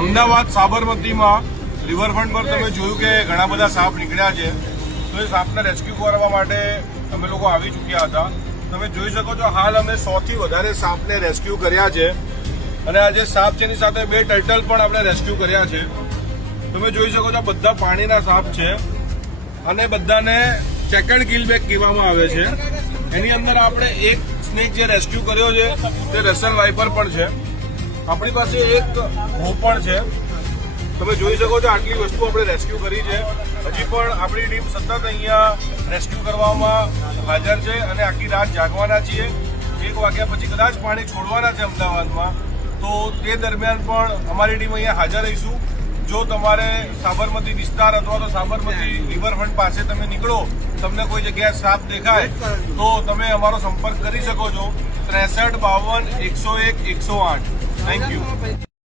Ahmedabad સાબરમતીમાં riverfront પર તમે જોયું કે ઘણા બધા સાપ નીકળ્યા છે, તો એ સાપને રેસ્ક્યુ કરવા માટે અમે લોકો આવી ચૂક્યા હતા. તમે જોઈ શકો છો હાલ અમે 100 થી વધારે સાપને રેસ્ક્યુ કર્યા છે અને આ જે સાપ છે એની સાથે 2 ટર્ટલ પણ આપણે રેસ્ક્યુ કર્યા છે. તમે જોઈ શકો છો બધા પાણીના સાપ છે અને બધાને ચેકર્ડ કિલબેક કહેવામાં આવે છે. એની અંદર આપણે એક સ્નેક જે રેસ્ક્યુ કર્યો છે તે રસલ વાઇપર પણ છે. આપણી પાસે એક હો પણ છે. તમે જોઈ શકો છો આટલી વસ્તુ આપણે રેસ્ક્યુ કરી છે. હજી પણ આપણી ટીમ સતત અહીંયા રેસ્ક્યુ કરવામાં હાજર છે અને આખી રાત જાગવાના છીએ. 1 વાગ્યા પછી કદાચ પાણી છોડવાના છે અમદાવાદમાં, તો તે દરમિયાન પણ અમારી ટીમ અહીંયા હાજર રહીશું. જો તમારે સાબરમતી વિસ્તાર અથવા તો સાબરમતી રિવરફ્રન્ટ પાસે તમે નીકળો, તમને કોઈ જગ્યાએ સાપ દેખાય તો તમે અમારો સંપર્ક કરી શકો છો 63 52 101 108. Thank you.